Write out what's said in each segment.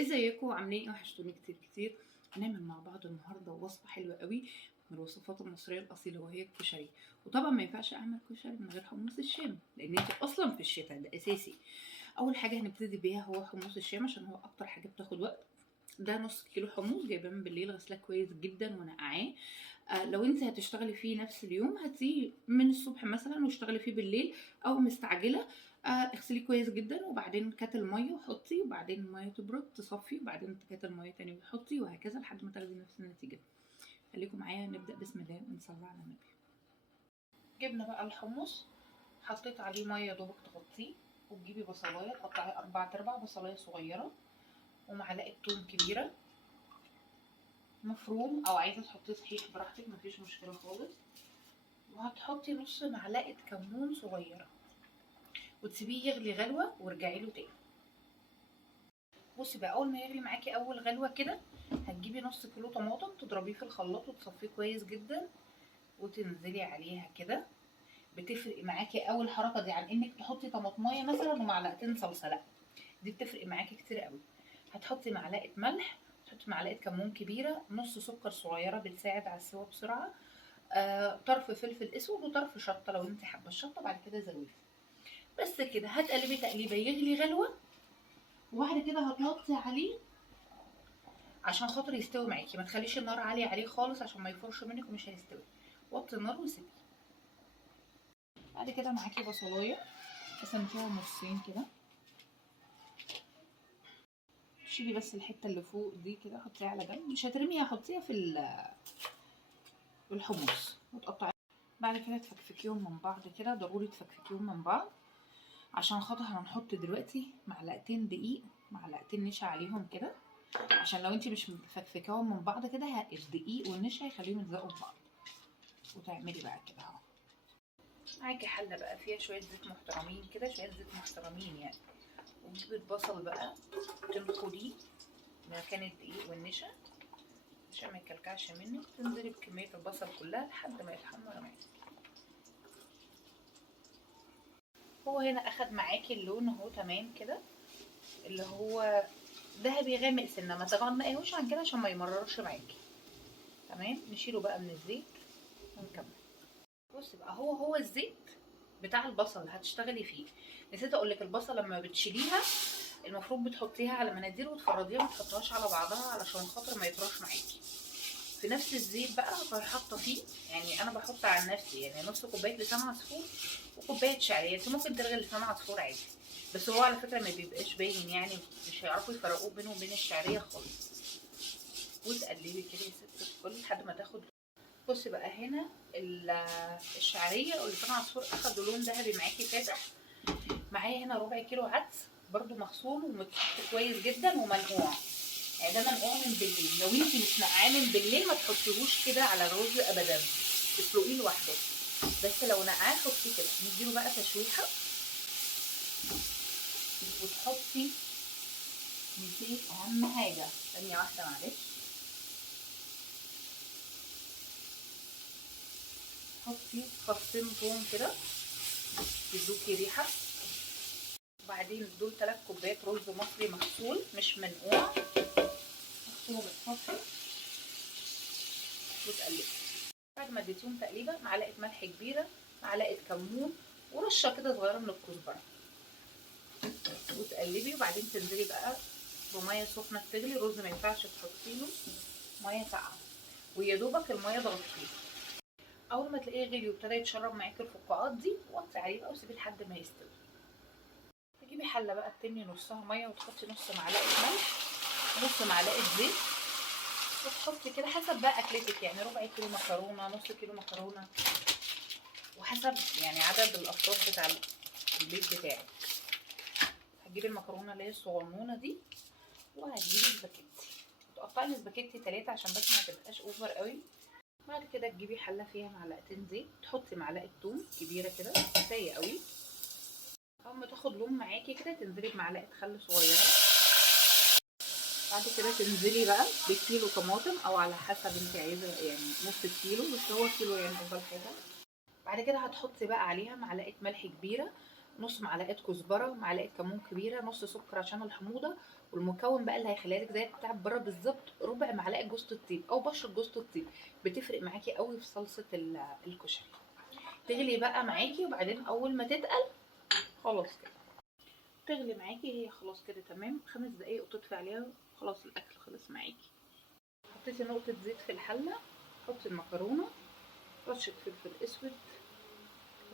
ازيكم عاملين ايه؟ وحشتوني كتير كتير. هنعمل مع بعض النهارده وصفه حلوه قوي من الوصفات المصريه الاصيله، وهي الكشري. وطبعا ما ينفعش اعمل كشري من غير حمص الشام، لان انت اصلا في الشتاء ده اساسي. اول حاجه هنبتدي بيها هو حمص الشام، عشان هو اكتر حاجه بتاخد وقت. ده نص كيلو حمص، جايباه من بالليل، غسلاه كويس جدا ونقعاه. لو انت هتشتغلي فيه نفس اليوم هاتيه من الصبح مثلا واشتغلي فيه بالليل، او مستعجله اغسليه كويس جدا، وبعدين كاتل ميه وحطي، وبعدين الميه تبرد تصفي، وبعدين كاتل ميه تاني وتحطي، وهكذا لحد ما تاخدي نفس النتيجه. خليكم معايا نبدا. بسم الله ونصلي على النبي. جبنا بقى الحمص، حطيت عليه ميه دوبك تغطيه، وتجيبي بصلايه تقطعي 4 بصلايه صغيره، ومعلقه توم كبيره مفروم، او عايزه تحطيه صحيح براحتك مفيش مشكله خالص. وهتحطي نص معلقه كمون صغيره، وتسيبيه يغلي غلوه وارجعي له تاني. بصي بقى، اول ما يغلي معاكي اول غلوه كده، هتجيبي نص كيلو طماطم تضربيه في الخلاط وتصفيه كويس جدا، وتنزلي عليها كده. بتفرق معاكي اول حركه دي عن انك تحطي طماطمايه مثلا ومعلقتين صلصه، لا، دي بتفرق معاكي كتير قوي. هتحطي معلقه ملح، تحطي معلقه كمون كبيره، نص سكر صغيره بتساعد على السوا بسرعه، طرف فلفل اسود وطرف شطه لو انت حابه الشطه، بعد كده زودي. بس كده هتقلبي تقليبه يغلي غلوه، وبعد كده هتوطي عليه عشان خاطر يستوي معاكي. ما تخليش النار عاليه عليه خالص عشان ما يفرش منك ومش هيستوي. وطي النار وسيبيه. بعد كده معاكي بصلايه قسمتيها نصين كده، شيلي بس الحته اللي فوق دي كده، حطيها على جنب، مش هترميها، حطيها في الحمص وتقطعيها. بعد كده تفكفكيهم من بعض كده، ضروري تفكفكيهم من بعض عشان خاطر هنحط دلوقتي معلقتين دقيق، معلقتين نشا عليهم كده، عشان لو انت مش مفكفكاهم من بعض كده الدقيق والنشا هيخليهم يلزقوا في بعض. وتعملي بقى كده اهو. معاكي حله بقى فيها شويه زيت محترمين كده، شويه زيت محترمين يعني، وتجيبي البصل بقى تنخليه مكان الدقيق والنشا عشان ما يكلكعش منك، تنزلي بكميه البصل كلها لحد ما يتحمر معاكي. هو هنا اخد معاكي اللون اهو تمام كده، اللي هو ذهبي غامق سنه، ما تغمقيهوش عن كده عشان ما يمررش معاكي. تمام، نشيله بقى من الزيت ونكمل. بصي بقى، هو الزيت بتاع البصل هتشتغلي فيه. نسيت اقولك، البصل لما بتشيليها المفروض بتحطيها على مناديل وتفرديها، ما تحطهاش على بعضها علشان خاطر ما يطرش معاكي. في نفس الزيت بقى هتروحي حاطه فيه، يعني انا بحط عن نفسي يعني نص كوبايه لسان عصفور وكوبايه شعريه. انت ممكن تلغي لسان عصفور عادي، بس هو على فكره ما بيبقاش باين، يعني مش هيعرفوا يفرقوه بينه وبين الشعريه خالص. وتقلبي كده يا ست الكل لحد ما تاخد. بصي بقى هنا الشعريه واللسان عصفور اخدوا لون ذهبي معاكي فاتح. معايا هنا ربع كيلو عدس برده مغسول ومتصفي كويس جدا ومنقوع، يعني ده منقوع من بالليل. لو انت مش نقعاه من بالليل ما تحطيهوش كده على الرز ابدا، تسلقيه لوحده. بس لو نقعاه حطيه كده، نديله بقى تشويحه. وتحطي، نسيت اهم حاجه، ثانيه واحده معلش. حطي فصين ثوم كده يدوكي ريحه. وبعدين دول 3 كوبايات رز مصري مغسول مش منقوع، مغسول ومتصفي. وتقلبي. بعد ما اديتيهم تقليبه، معلقه ملح كبيره، معلقه كمون، ورشه كده صغيره من الكزبره. وتقلبي، وبعدين تنزلي بقى بميه سخنه بتغلي. الرز ما ينفعش تحطيله ميه ساقعه، ويا دوبك الميه تغطيه. اول ما تلاقيه غلي وابتدى يتشرب معاكي الفقاعات دي، وطي عليه بقى وسيبيه لحد ما يستوي. تجيبي حله بقى تملي نصها ميه، وتحطي نص معلقه ملح ونص معلقه زيت، وتحطي كده حسب بقى اكلتك، يعني ربع كيلو مكرونه، نص كيلو مكرونه، وحسب يعني عدد الافراد بتاع البيت بتاعك. هتجيبي المكرونه اللي هي الصغنونه دي، وهتجيبي السباكيتي وتقطعي السباكيتي 3 عشان بس ما تبقاش اوفر قوي. بعد كده تجيبي حله فيها معلقتين زيت، تحطي معلقه توم كبيره كده كفايه قوي. اول ما تاخد لون معاكي كده تنزلي بمعلقه خل صغيره. بعد كده تنزلي بقى بكيلو طماطم، او على حسب انت عايزه، يعني نص كيلو، بس هو كيلو يعني افضل حاجه. بعد كده هتحطي بقى عليها معلقه ملح كبيره، نص معلقه كزبره، معلقه كمون كبيره، نص سكر عشان الحموضه، والمكون بقى اللي هيخليها لك زي بتاع بره بالظبط ربع معلقه جوز الطيب او بشره جوز الطيب، بتفرق معاكي قوي في صلصه الكشري. تغلي بقى معاكي، وبعدين اول ما تتقل خلاص كده تغلي معاكي، هي خلاص كده تمام، 5 دقايق وتطفي عليها، خلاص الاكل خلص معاكي. حطيتي نقطه زيت في الحله، حطي المكرونه، رشه فلفل اسود،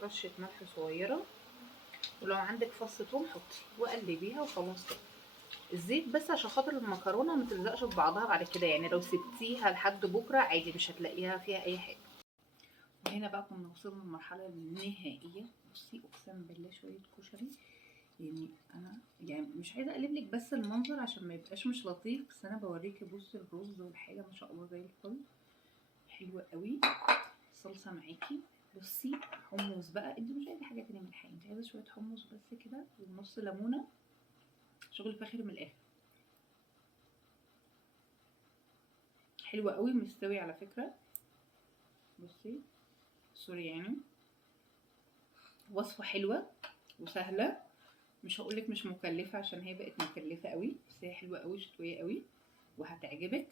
رشه ملح صغيره، ولو عندك فص ثوم حطي وقلبيها وخلاص كده. الزيت بس عشان خاطر المكرونه ما تلزقش في بعضها بعد كده، يعني لو سبتيها لحد بكره عادي مش هتلاقيها فيها اي حاجه. وهنا بقى كنا وصلنا للمرحله النهائيه. بصي اقسم بالله شويه كشري، يعني انا يعني مش عايزه اقلب لك بس المنظر عشان ما يبقاش مش لطيف، بس انا بوريكي بصي الرز والحاجه ما شاء الله زي الفل، حلوه قوي. الصلصه معاكي، بصي حمص بقى، انت مش عايزه حاجه تانية من الحاجه، انت عايزه شويه حمص بس كده ونص ليمونه، شغل فاخر من الاخر. حلوه قوي، مستوي على فكره. بصي سوري يعني، وصفه حلوه وسهله، مش هقولك مش مكلفه عشان هي بقت مكلفه قوي، بس هي حلوه قوي شتويه قوي وهتعجبك.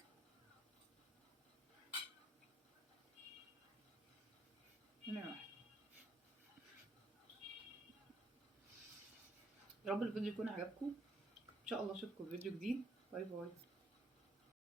هنا واحد. يا رب الفيديو يكون عجبكم، ان شاء الله اشوفكم في فيديو جديد. باي باي.